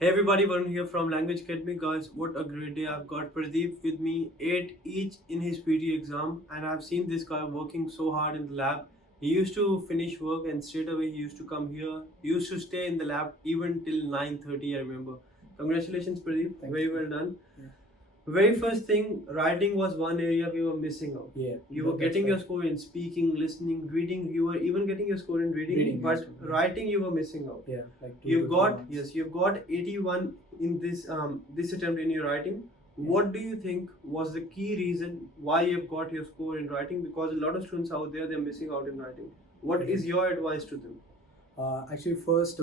Hey everybody, Varun here from Language Academy. Guys, what a great day. I've got Pradeep with me, 8 each in his PTE exam, and I've seen this guy working so hard in the lab. He used to finish work and straight away he used to come here. He used to stay in the lab even till 9:30, I remember. Congratulations, Pradeep. Very well done. Yeah. Very first thing, writing was one area we were missing out. Yeah. You were getting your score in speaking, listening, reading. You were even getting your score in reading, but writing you were missing out. Yeah, like you've got 81 in this attempt in your writing. Yeah. What do you think was the key reason why you've got your score in writing? Because a lot of students out there, they're missing out in writing. What is your advice to them? Actually, first,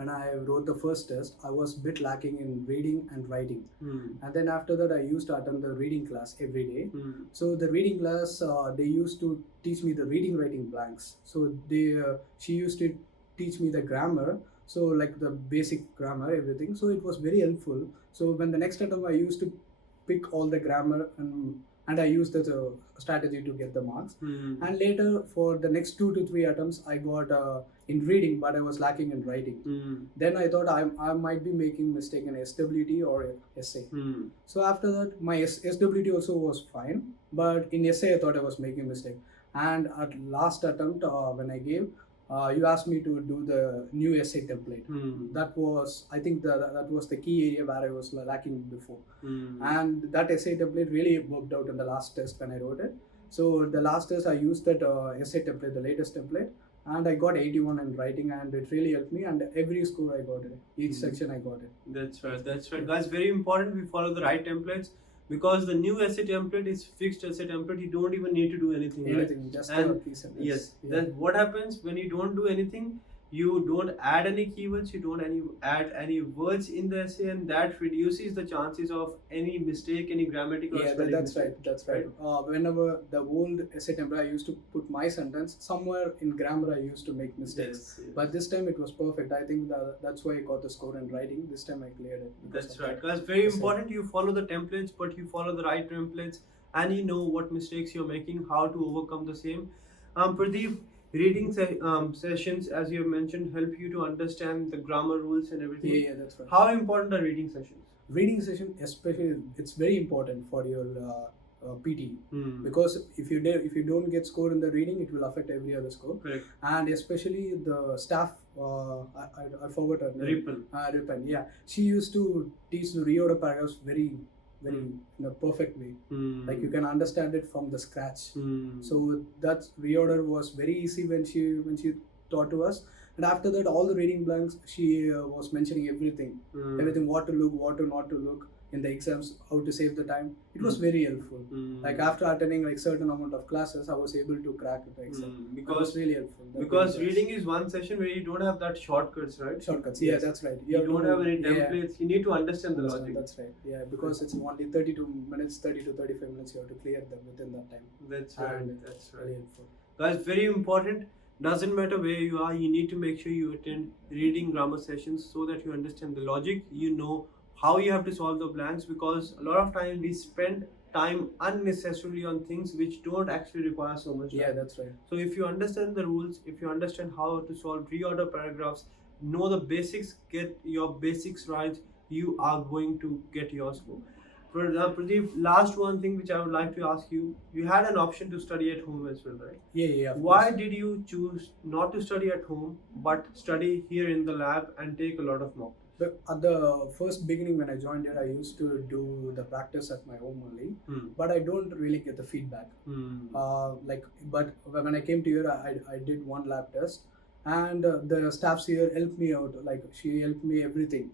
when I wrote the first test, I was a bit lacking in reading and writing. And then after that, I used to attend the reading class every day. So the reading class, they used to teach me the reading writing blanks. So she used to teach me the grammar. So like the basic grammar, everything. So it was very helpful. So when the next attempt, I used to pick all the grammar and I used the strategy to get the marks. And later for the next 2 to 3 attempts, I got in reading, but I was lacking in writing. Then I thought I might be making mistake in SWT or essay. So after that, my SWT also was fine, but in essay I thought I was making mistake. And at last attempt when I gave, you asked me to do the new essay template. That was, I think that was the key area where I was lacking before. And that essay template really worked out in the last test when I wrote it. So the last test I used that essay template, the latest template, and I got 81 in writing, and it really helped me, and every score I got it. Each section I got it. That's right. Guys, very important we follow the right templates. Because the new essay template is fixed essay template, you don't even need to do anything. Just a piece of yes. Then what happens when you don't do anything? You don't add any keywords, you don't add any words in the essay, and that reduces the chances of any mistake, any grammatical. Yeah, that's right. Whenever the old essay template, I used to put my sentence somewhere in grammar. I used to make mistakes, yes. But this time it was perfect. I think that's why I got the score in writing. This time I cleared it. That's right. Because very important, you follow the templates, but you follow the right templates, and you know what mistakes you're making, how to overcome the same. Pradeep, reading sessions, as you have mentioned, help you to understand the grammar rules and everything. Yeah, that's right. How important are reading sessions? Reading session, especially, it's very important for your PTE. Because if you don't get score in the reading, it will affect every other score. Correct. And especially the staff, I forgot her name. Ripan. Yeah, she used to teach the reorder paragraphs very in a perfect way. Like you can understand it from the scratch. So that reorder was very easy when she taught to us. And after that, all the reading blanks, she was mentioning everything, what to look, what to not to look in the exams, how to save the time. It was very helpful. Like after attending like certain amount of classes, I was able to crack the exam. Because it was really helpful. Because reading is one session where you don't have that shortcuts, right? Shortcuts, yeah, that's right. You don't have any templates. You need to understand the logic. That's right. Yeah, because it's only 32 minutes, 30 to 35 minutes. You have to clear them within that time. That's right. That's really helpful. That's very important. Doesn't matter where you are. You need to make sure you attend reading grammar sessions so that you understand the logic. You know how you have to solve the blanks, because a lot of time we spend time unnecessarily on things which don't actually require so much time. Yeah, that's right. So if you understand the rules, if you understand how to solve reorder paragraphs, know the basics, get your basics right, you are going to get your score. Pradeep, last one thing which I would like to ask you, you had an option to study at home as well, right? Yeah. Why did you choose not to study at home but study here in the lab and take a lot of mock? But at the first beginning when I joined here, I used to do the practice at my home only, but I don't really get the feedback. But when I came to here, I did one lab test, and the staffs here helped me out. Like she helped me everything.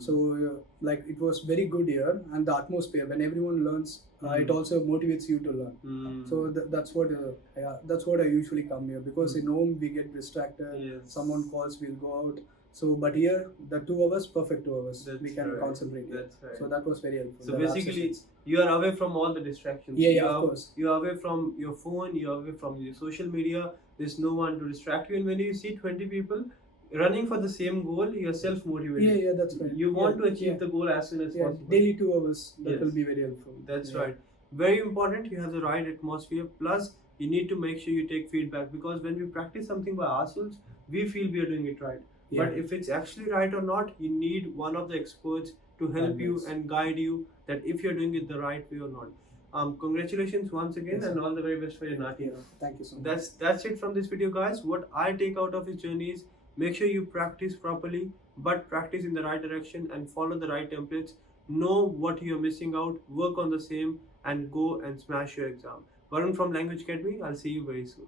So like it was very good here, and the atmosphere when everyone learns, it also motivates you to learn. So that's what I usually come here, because in home we get distracted. Yes. Someone calls, we'll go out. So, but here, the 2 hours, perfect 2 hours. We can concentrate. That's right. So that was very helpful. So basically, you are away from all the distractions. Yeah, of course. You are away from your phone, you are away from your social media. There's no one to distract you. And when you see 20 people running for the same goal, you're self-motivated. Yeah, that's right. You want to achieve the goal as soon as possible. Daily 2 hours, that will be very helpful. That's right. Very important, you have the right atmosphere. Plus, you need to make sure you take feedback, because when we practice something by ourselves, we feel we are doing it right. Yeah. But if it's actually right or not, you need one of the experts to help you Advice. and guide you that if you're doing it the right way or not. Congratulations once again, Yes, and sir. all the very best for your NAATI. Yeah, thank you so much. That's it from this video, guys. What I take out of his journey is make sure you practice properly, but practice in the right direction and follow the right templates. Know what you're missing out, work on the same, and go and smash your exam. Varun from Language Academy. I'll see you very soon.